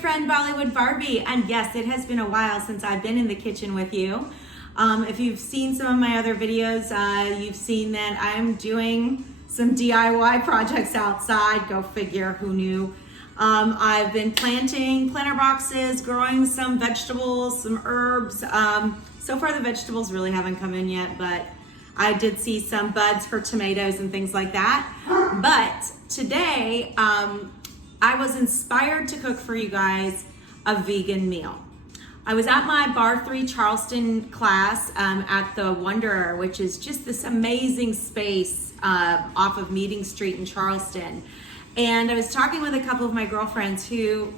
friend BollywoodBarbi, and yes, it has been a while since I've been in the kitchen with you. If you've seen some of my other videos, you've seen that I'm doing some DIY projects outside. Go figure, who knew? I've been planting planter boxes, growing some vegetables, some herbs. So far the vegetables really haven't come in yet, but I did see some buds for tomatoes and things like that. But today, I was inspired to cook for you guys a vegan meal. I was at my Bar 3 Charleston class at the Wanderer, which is just this amazing space off of Meeting Street in Charleston. And I was talking with a couple of my girlfriends who,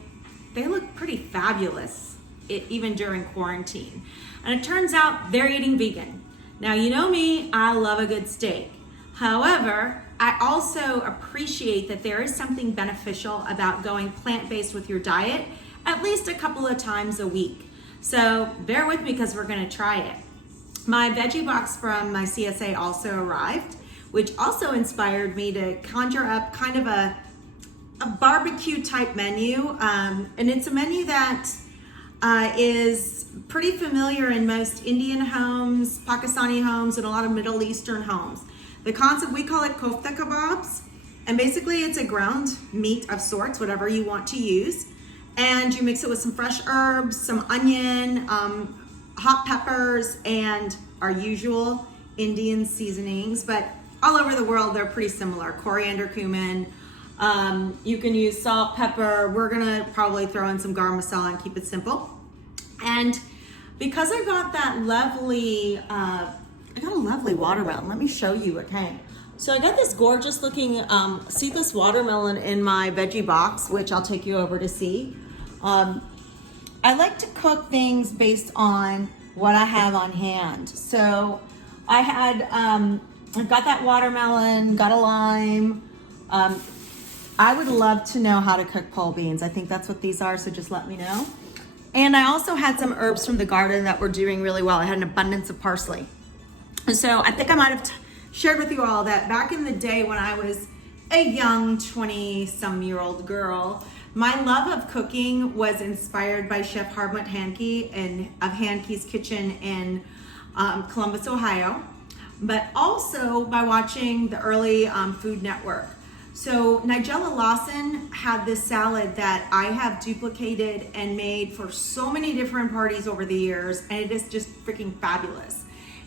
they look pretty fabulous, even during quarantine. And it turns out they're eating vegan. Now, you know me, I love a good steak. However, I also appreciate that there is something beneficial about going plant-based with your diet at least a couple of times a week. So bear with me because we're gonna try it. My veggie box from my CSA also arrived, which also inspired me to conjure up kind of a barbecue type menu. And it's a menu that is pretty familiar in most Indian homes, Pakistani homes, and a lot of Middle Eastern homes. The concept, we call it Kofta Kebabs. And basically it's a ground meat of sorts, whatever you want to use. And you mix it with some fresh herbs, some onion, hot peppers, and our usual Indian seasonings. But all over the world, they're pretty similar. Coriander, cumin. You can use salt, pepper. We're gonna probably throw in some garam masala and keep it simple. And because I got that lovely, I got a lovely watermelon. Let me show you, okay? So I got this gorgeous looking seedless watermelon in my veggie box, which I'll take you over to see. I like to cook things based on what I have on hand. So I had, I've got that watermelon, got a lime. I would love to know how to cook pole beans. I think that's what these are, so just let me know. And I also had some herbs from the garden that were doing really well. I had an abundance of parsley. And so I think I might have shared with you all that back in the day when I was a young 20-some-year-old girl, my love of cooking was inspired by Chef Hartmut Hankey of Hankey's Kitchen in Columbus, Ohio, but also by watching the early Food Network. So Nigella Lawson had this salad that I have duplicated and made for so many different parties over the years, and it is just freaking fabulous.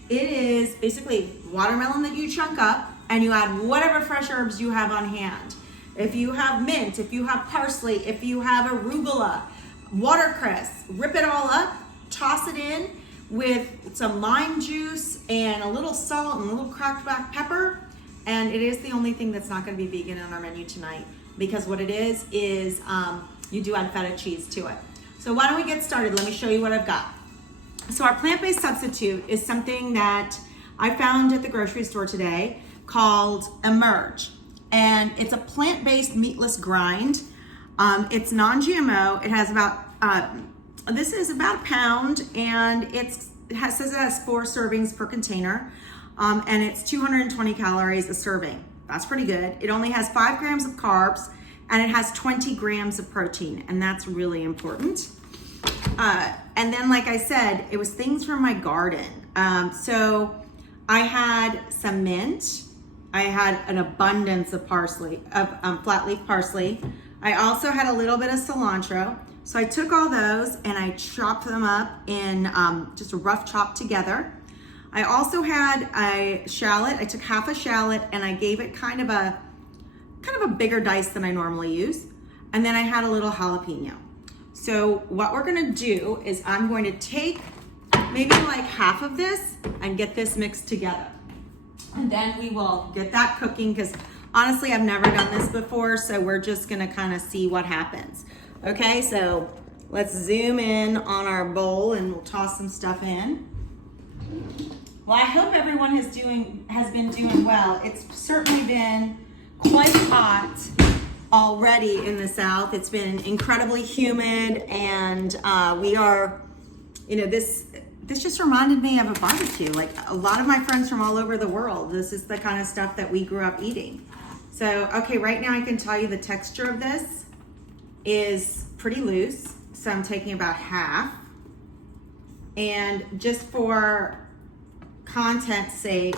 It is basically watermelon that you chunk up and you add whatever fresh herbs you have on hand. If you have mint, if you have parsley, if you have arugula, watercress, rip it all up, toss it in with some lime juice and a little salt and a little cracked black pepper. And it is the only thing that's not gonna be vegan on our menu tonight, because what it is you do add feta cheese to it. So why don't we get started? Let me show you what I've got. So our plant-based substitute is something that I found at the grocery store today called Emerge. And it's a plant-based meatless grind. It's non-GMO. It has about, this is about a pound, and says it has 4 servings per container. And it's 220 calories a serving. That's pretty good. It only has 5 grams of carbs, and it has 20 grams of protein, and that's really important. And then, like I said, it was things from my garden. So I had some mint. I had an abundance of parsley, flat leaf parsley. I also had a little bit of cilantro. So I took all those and I chopped them up in just a rough chop together. I also had a shallot. I took half a shallot and I gave it kind of a bigger dice than I normally use. And then I had a little jalapeno. So what we're gonna do is I'm going to take maybe like half of this and get this mixed together. And then we will get that cooking, because honestly, I've never done this before, so we're just gonna kind of see what happens. Okay, so let's zoom in on our bowl and we'll toss some stuff in. Well, I hope everyone has been doing well. It's certainly been quite hot already in the South. It's been incredibly humid, and we are, you know, this just reminded me of a barbecue. Like a lot of my friends from all over the world, this is the kind of stuff that we grew up eating. So, okay, right now I can tell you the texture of this is pretty loose, so I'm taking about half. And just for content's sake,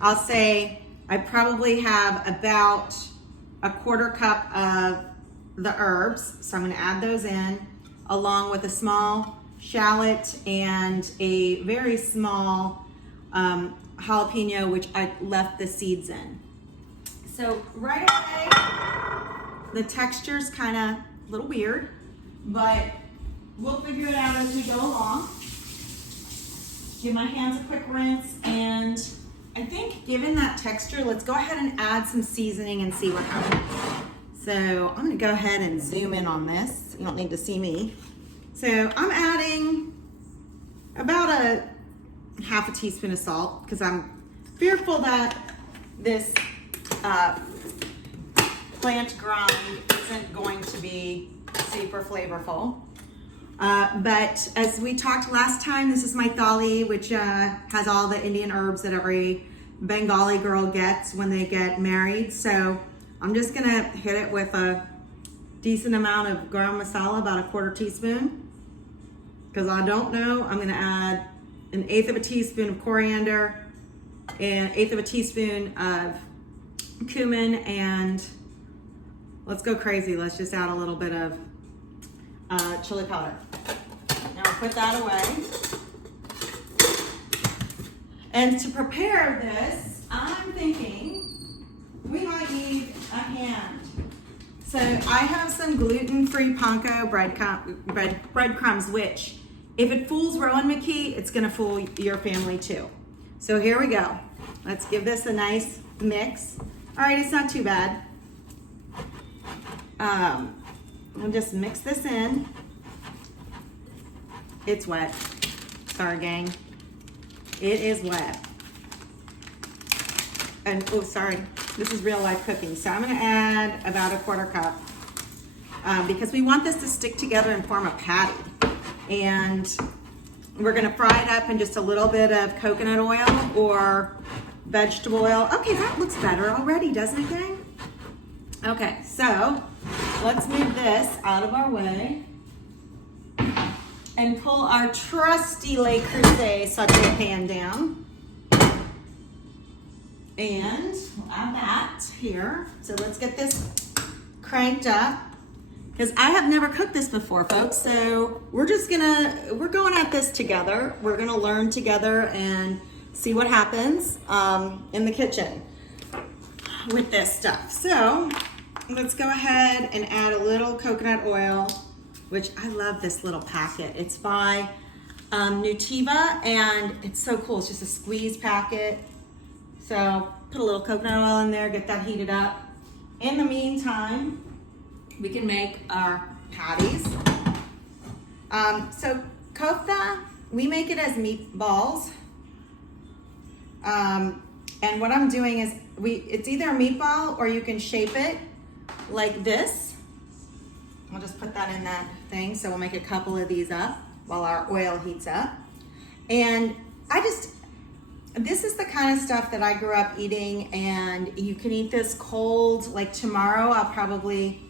I'll say I probably have about a 1/4 cup of the herbs. So I'm gonna add those in along with a small shallot and a very small jalapeno, which I left the seeds in. So right away, the texture's kind of a little weird, but we'll figure it out as we go along. Give my hands a quick rinse, and I think given that texture, let's go ahead and add some seasoning and see what happens. So I'm gonna go ahead and zoom in on this. You don't need to see me. So I'm adding about a half a teaspoon of salt because I'm fearful that this plant grind isn't going to be super flavorful. But as we talked last time, this is my thali, which has all the Indian herbs that every Bengali girl gets when they get married. So I'm just gonna hit it with a decent amount of garam masala, about a 1/4 teaspoon. Because I don't know, I'm gonna add 1/8 of a teaspoon of coriander and 1/8 of a teaspoon of cumin, and let's go crazy. Let's just add a little bit of chili powder. Now I'll put that away. And to prepare this, I'm thinking we might need a hand. So I have some gluten-free panko breadcrumbs, which if it fools Rowan McKee, it's gonna fool your family too. So here we go. Let's give this a nice mix. All right, it's not too bad. We'll just mix this in. It's wet. Sorry, gang. It is wet. And, oh, sorry. This is real life cooking. So I'm gonna add about a 1/4 cup because we want this to stick together and form a patty. And we're gonna fry it up in just a little bit of coconut oil or vegetable oil. Okay, that looks better already, doesn't it, gang? Okay, so let's move this out of our way and pull our trusty Le Creuset sauté pan down. And we'll add that here. So let's get this cranked up, because I have never cooked this before, folks. So we're going at this together. We're gonna learn together and see what happens in the kitchen with this stuff. So let's go ahead and add a little coconut oil, which I love this little packet. It's by Nutiva, and it's so cool. It's just a squeeze packet. So put a little coconut oil in there, get that heated up. In the meantime, we can make our patties. So kofta, we make it as meatballs. And what I'm doing is, it's either a meatball or you can shape it like this. I'll just put that in that thing. So we'll make a couple of these up while our oil heats up. And this is the kind of stuff that I grew up eating, and you can eat this cold. Like tomorrow, I'll probably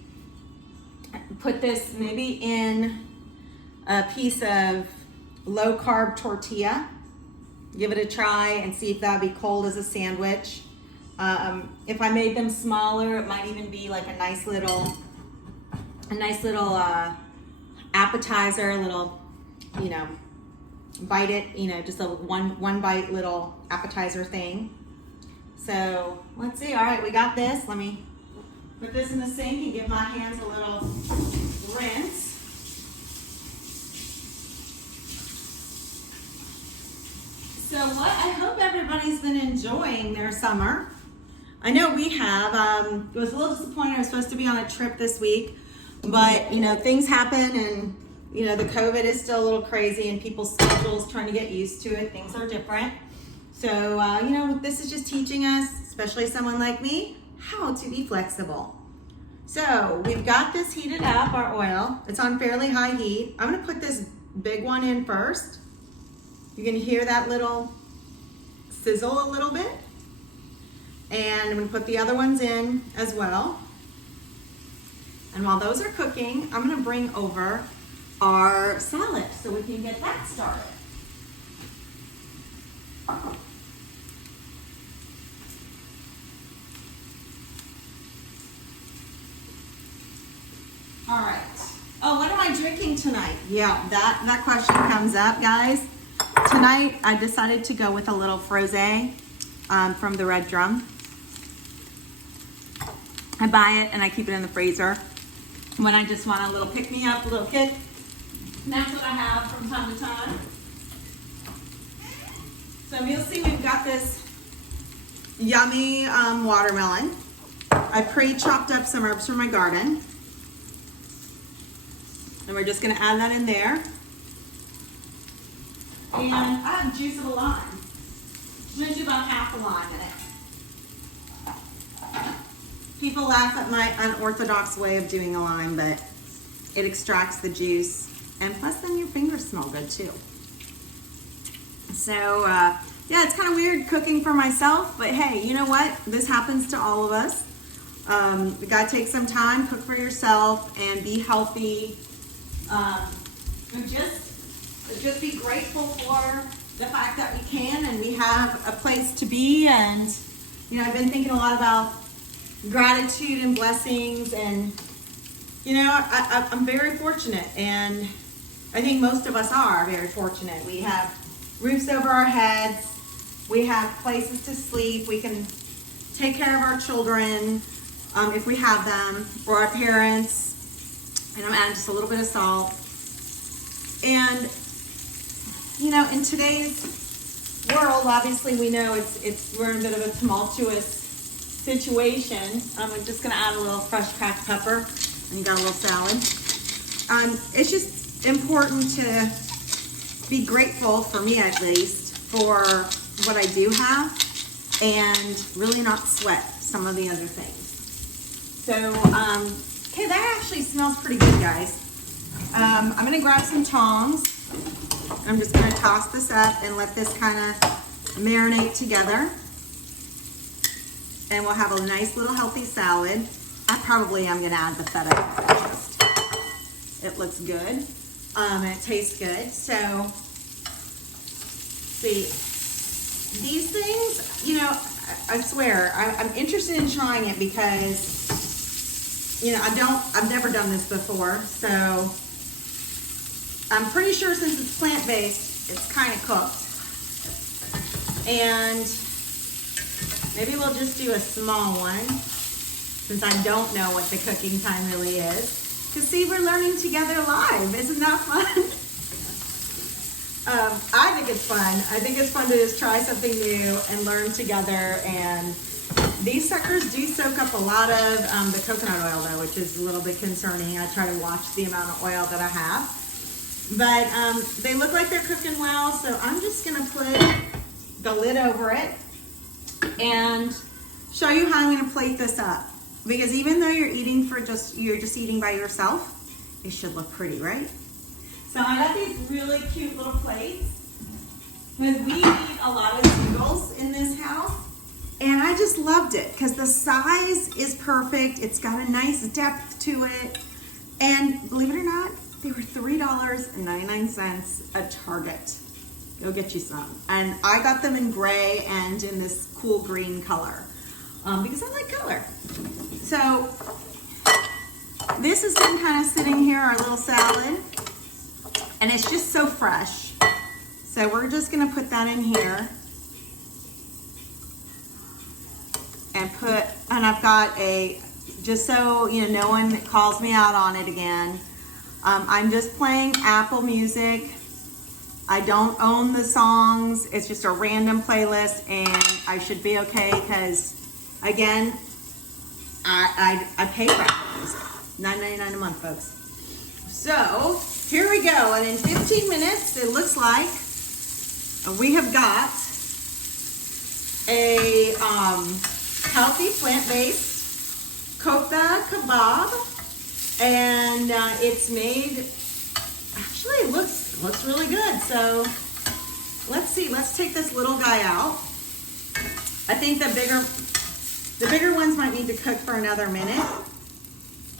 put this maybe in a piece of low carb tortilla. Give it a try and see if that'd be cold as a sandwich. If I made them smaller, it might even be like a nice little appetizer, bite it, just a one bite little appetizer thing. So let's see. All right, we got this. Let me put this in the sink and give my hands a little rinse. So I hope everybody's been enjoying their summer. I know we have. I was a little disappointed. I was supposed to be on a trip this week, but things happen, and the COVID is still a little crazy, and people's schedules trying to get used to it. Things are different. So this is just teaching us, especially someone like me, how to be flexible. So we've got this heated up, our oil. It's on fairly high heat. I'm gonna put this big one in first. You can hear that little sizzle a little bit. And I'm gonna put the other ones in as well. And while those are cooking, I'm gonna bring over our salad so we can get that started. All right. Oh, what am I drinking tonight? Yeah, that question comes up, guys. Tonight, I decided to go with a little frosé from the Red Drum. I buy it and I keep it in the freezer when I just want a little pick-me-up, a little kick. And that's what I have from time to time. So you'll see we've got this yummy watermelon. I pre-chopped up some herbs from my garden. And we're just gonna add that in there. And I have juice of a lime. I'm gonna do about half a lime in it. People laugh at my unorthodox way of doing a lime, but it extracts the juice. And plus then your fingers smell good too. So yeah, it's kind of weird cooking for myself, but hey, you know what? This happens to all of us. You gotta take some time, cook for yourself, and be healthy. And just be grateful for the fact that we can and we have a place to be. And you know, I've been thinking a lot about gratitude and blessings, and you know, I'm very fortunate, and I think most of us are very fortunate. We have roofs over our heads, we have places to sleep, we can take care of our children if we have them, or our parents. And I'm adding just a little bit of salt. And you know, in today's world, obviously we know we're in a bit of a tumultuous situation. I'm just gonna add a little fresh cracked pepper, and you got a little salad. It's just important to be grateful, for me at least, for what I do have, and really not sweat some of the other things. So, okay, that actually smells pretty good, guys. I'm gonna grab some tongs. I'm just gonna toss this up and let this kind of marinate together. And we'll have a nice little healthy salad. I probably am gonna add the feta first. It looks good, and it tastes good. So, see, these things, you know, I swear, I'm interested in trying it because, you know, I've never done this before, so I'm pretty sure since it's plant-based, it's kind of cooked. And maybe we'll just do a small one, since I don't know what the cooking time really is. Because see, we're learning together live. Isn't that fun? I think it's fun. I think it's fun to just try something new and learn together. And these suckers do soak up a lot of the coconut oil though, which is a little bit concerning. I try to watch the amount of oil that I have. But they look like they're cooking well, so I'm just gonna put the lid over it and show you how I'm gonna plate this up. Because even though you're just eating by yourself, it should look pretty, right? So I got these really cute little plates. Because we eat a lot of singles in this house. And I just loved it because the size is perfect. It's got a nice depth to it. And believe it or not, they were $3.99 at Target. Go get you some. And I got them in gray and in this cool green color because I like color. So this has been kind of sitting here, our little salad, and it's just so fresh. So we're just gonna put that in here and I've got just so you know, no one calls me out on it again, I'm just playing Apple Music. I don't own the songs. It's just a random playlist, and I should be okay because, again, I pay for Apple Music. $9.99 a month, folks. So here we go, and in 15 minutes, it looks like we have got a healthy plant-based kofta kebab, and it's made. Actually, it looks really good. So let's see. Let's take this little guy out. I think the bigger ones might need to cook for another minute.